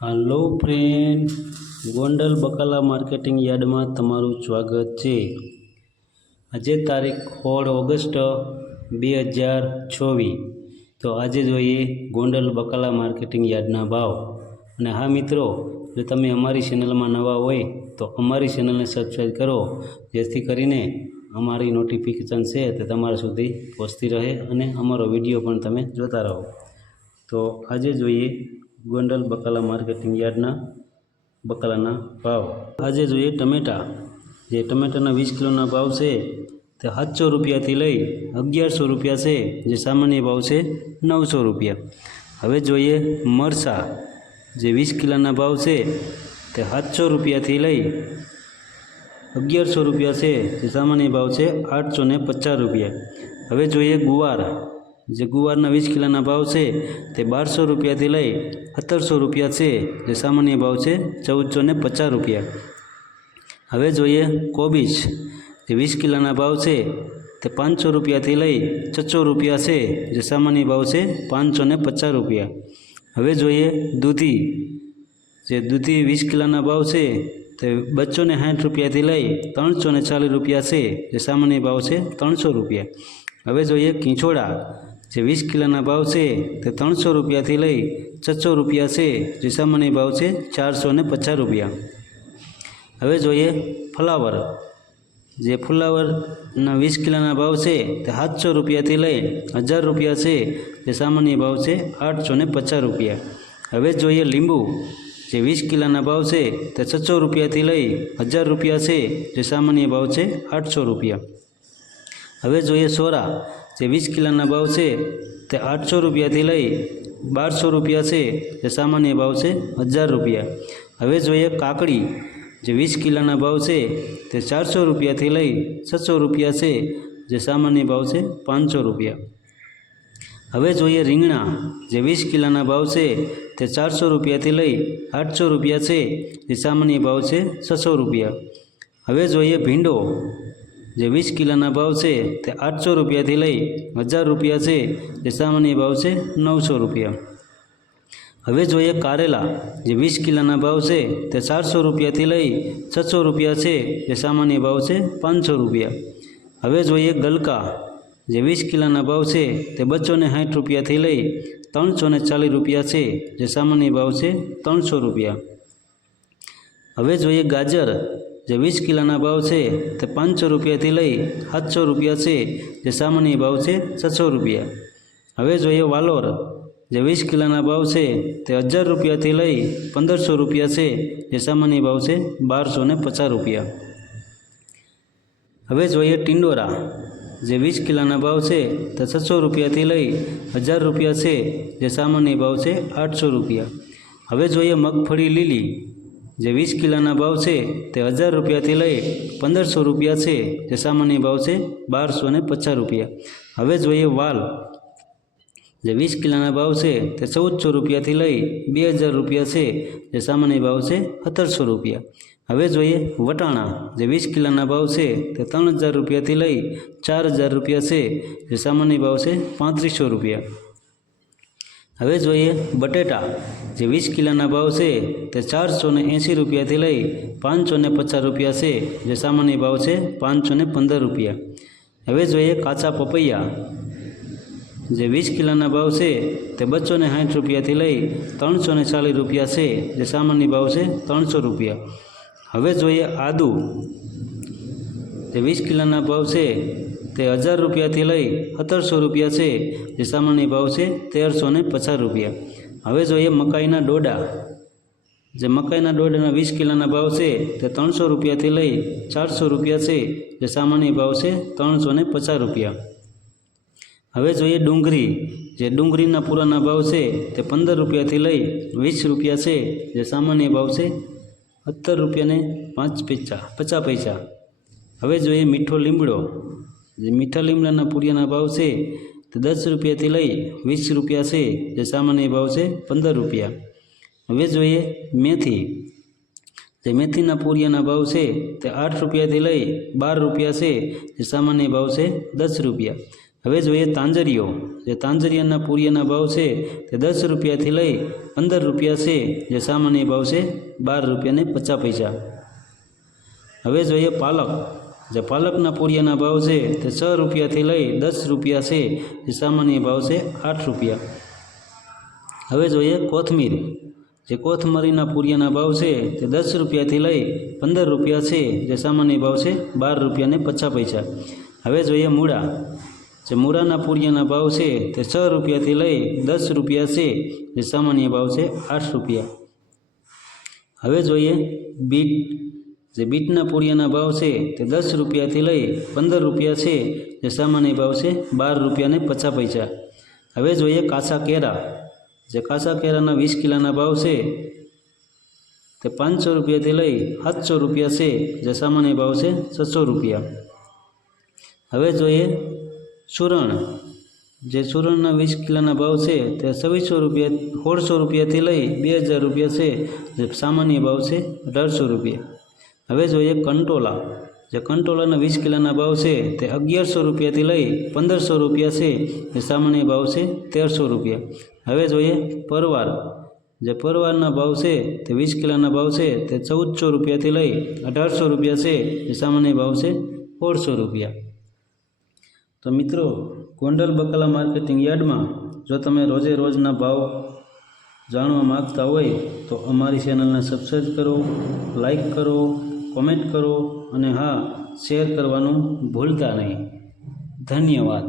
Hello friend, Gondal बकाला marketing yard में तमारू स्वागत है। आज तारीख 16 ऑगस्ट 2024। तो आज जोईए गोंडल बकाला मार्केटिंग यार्डना भाव। अने हाँ मित्रों, जो तमे अमारी चेनल में नवा होय तो अमारी चेनल ने सब्सक्राइब करो, जेथी करीने अमारी नोटिफिकेशन है तो तमारा सुधी पहोंचती रहे अने अमारो विडियो पण तमे जोता रहो। तो आज जोईए गोंडल बकाला मार्केटिंग यार्डना बकालाना भाव। आज जोईए टमेटा, जे टमेटाना 20 किलोना भाव से तो 700 रुपया थी लई 1100 रुपया से, जे सामान्य भाव से 900 रुपया। हवे जोईए मरचा, जे 20 किलोना भाव से तो 700 रुपया थी लई 1100 रुपया से, जे सामान्य भाव से 850 रुपया। हवे जोईए गुवार, जे गुवारना 20 किलोना भाव से ते 1200 रुपया थी लई 1700 रुपया से, जे सामान्य भाव से 1450 रुपया। हवे जोईए कोबीज, जे 20 किलोना भाव से ते 500 रुपया थी लई 600 रुपया से, जे सामान्य भाव से 550 रुपया। हवे जोईए दूधी, जे दूधी 20 किलोना भाव से ते 260 रुपया थी लई 340 रुपया से, जे सामान्य भाव से 300 रुपया। हवे जोईए खींचोड़ा, जे 20 किलोना भाव से तो 300 रुपया थी लई 600 रुपया से, जे सामान्य भाव से 450 रुपया। हवे जोईए फ्लावर, जे फ्लावरना 20 किलोना भाव से तो 700 रुपया थी लई 1000 रुपया से, जे सामान्य भाव से 850 रुपया। हवे जोईए लींबू, जे 20 किलोना भाव से तो 600 रुपया थी लई 1000 रुपया से, जे सामान्य भाव से 800 रुपया। हवे जोईए सोरा, जे 20 किलोना भाव से तो 800 रुपया थी लई 1200 रुपया से, जे सामान्य भाव से 1000 रुपया। हवे जोईए काकड़ी, जे 20 किलोना भाव से तो 400 रुपया थी लई 600 रुपया से, जे सामान्य भाव से 500 रुपया। हवे जोईए रींगणा, जे 20 किलोना भाव से तो 400 रुपया थी लई 800 रुपया से, जे सामान्य भाव से 600 रुपया। हवे जोईए भींडो, जे 20 किलोना भाव से तो 800 रुपया थी लई 1000 रुपया से, जे सामान्य भाव से 900 रुपया। हवे जोईए कारेला, जे 20 किलोना भाव से तो 400 रुपया थी लई 600 रुपया से, जे सामान्य भाव से 500 रुपया। हवे जोईए गलका, जे 20 किलोना भाव से तो 260 रुपया थी लई 340 रुपया से, जे सामान्य भाव से 300 रुपया। हवे जोईए गाजर, जे 20 किलोना भाव से तो 500 रुपया थी लई 700 रुपया से, जे सामान्य भाव से 600 रुपया। हवे जोईए वालोर, जे 20 किलोना भाव से तो 1000 रुपया थी लई 1500 रुपया से, जे सामान्य भाव से 1250 रुपया। हवे जोईए टिंडोरा, जे 20 किलोना भाव से तो 600 रुपया थी लई 1000 रुपया से, जे सामान्य भाव से 800 रुपया। हवे जोईए मगफड़ी लीली, जे 20 किलोना भाव से तो 1000 रुपया थी लई 1500 रुपया से, जे सामान्य भाव से 1250 रुपया। हवे जोईए वाल, जे 20 किलोना भाव से तो 1400 रुपया थी लई 2000 रुपया से, जे सामान्य भाव से 1700 रुपया। हवे जोईए वटाणा, जे 20 किलोना भाव से तो 3000 रुपया थी लई 4000 रुपया से, जे सामान्य भाव से 3500 रुपया। हवे जोईए बटेटा, जे 20 किलोना भाव से तो 480 रुपया थी लई 550 रुपया से, जे सामान्य भाव से 515 रुपया। हवे जोईए काचा पपैया, जे 20 किलोना भाव से तो 260 रुपया थी लई 340 रुपया से, जे सामान्य भाव से 300 रुपया। हवे जोईए आदू, जे 20 किलोना भाव से तो 1000 रुपया थी लई 1700 रुपया से, जे सामान्य भाव से 1350 रुपया। हवे जोईए मकाईना डोडा, जे मकाईना डोडाना 20 किलोना भाव से तो 300 रुपया थी लई 400 रुपया से, जे सामान्य भाव से 350 रुपया। हवे जोईए डूंगरी, जे डूंगरीना पूराना भाव से तो 15 रुपया थी लई 20 रुपया से, जे सामान्य भाव से 70 रुपया ने 50 पैसा। हवे जोईए मीठो लीमड़ो, जे मीठा लीमड़ाना पूरियाना भाव से तो 10 रुपया थी लई 20 रुपया से, जे सामान्य भाव से 15 रुपया। हवे जोईए मेथी, जे मेथीना पूरियाना भाव से तो 8 रुपया थी लई 12 रुपया से, जे सामान्य भाव से 10 रुपया। હવે જોઈએ તાંજરીઓ. જે તાંજરિયાના પૂરિયાના ભાવ છે તે 10 રૂપિયાથી લઈ 15 રૂપિયા છે, જે સામાન્ય ભાવ છે 12 રૂપિયા ને 50 પૈસા. હવે જોઈએ પાલક. જે પાલકના પૂરિયાના ભાવ છે તે 6 રૂપિયાથી લઈ 10 રૂપિયા છે, જે સામાન્ય ભાવ છે 8 રૂપિયા. હવે જોઈએ કોથમીર. જે કોથમરીના પૂરિયાના ભાવ છે તે 10 રૂપિયાથી લઈ 15 રૂપિયા છે, જે સામાન્ય ભાવ છે 12 રૂપિયા ને 50 પૈસા. હવે જોઈએ મૂળા. જે મૂળાના પૂરિયાના ભાવ છે તે 6 રૂપિયાથી લઈ 10 રૂપિયા છે, જે સામાન્ય ભાવ છે 8 રૂપિયા. હવે જોઈએ બીટ. જે બીટના પૂરિયાના ભાવ છે તે 10 રૂપિયાથી લઈ 15 રૂપિયા છે, જે સામાન્ય ભાવ છે 12 રૂપિયા ને 50 પૈસા. હવે જોઈએ કાચા કેળા. જે કાચા કેળાના 20 કિલોના ભાવ છે તે 500 રૂપિયાથી લઈ 700 રૂપિયા છે, જે સામાન્ય ભાવ છે 600 રૂપિયા. હવે જોઈએ ચૂરણ. જે ચૂરણના 20 કિલોના ભાવ છે તે 1600 રૂપિયાથી લઈ 2000 રૂપિયા છે, જે સામાન્ય ભાવ છે 1800 રૂપિયા. હવે જોઈએ કંટોલા. જે કંટોલાના 20 કિલોના ભાવ છે તે 1100 રૂપિયાથી લઈ 1500 રૂપિયા છે, જે સામાન્ય ભાવ છે 1300 રૂપિયા. હવે જોઈએ પરવાર. જે પરવારના ભાવ છે તે 20 કિલોના ભાવ છે તે 1400 રૂપિયાથી લઈ 1800 રૂપિયા છે, જે સામાન્ય ભાવ છે 1600 રૂપિયા. તો મિત્રો, ગોંડલ બકાલા માર્કેટિંગ યાર્ડમાં જો તમે રોજે રોજના ભાવ જાણવા માગતા હોય તો અમારી ચેનલને સબસ્ક્રાઈબ કરો, લાઈક કરો, કોમેન્ટ કરો અને હા, શેર કરવાનું ભૂલતા નહીં. ધન્યવાદ.